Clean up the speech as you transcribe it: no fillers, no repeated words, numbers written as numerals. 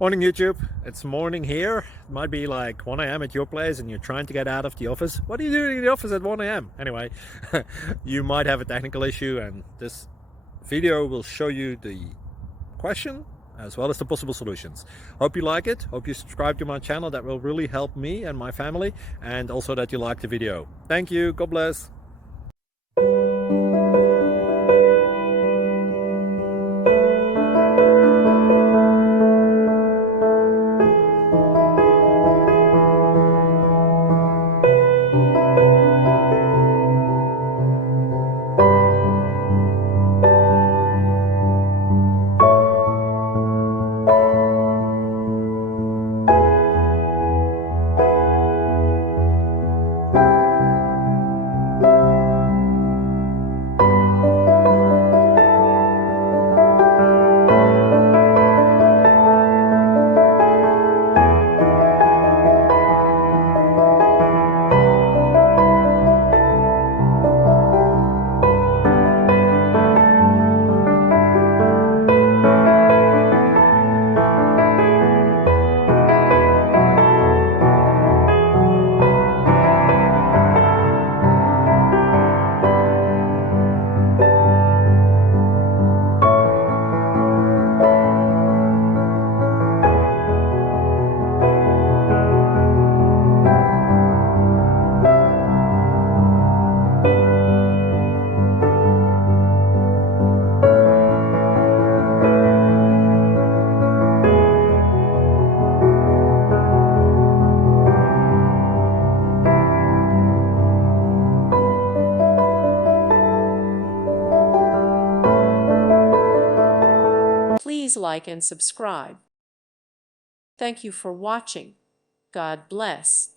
Morning YouTube, it's morning here. It might be like 1 a.m. at your place and you're trying to get out of the office. What are you doing in the office at 1 a.m.? Anyway, you might have a technical issue and this video will show you the question as well as the possible solutions. Hope you like it, hope you subscribe to my channel. That will really help me and my family, and also that you like the video. Thank you, God bless. Please like and subscribe. Thank you for watching. God bless.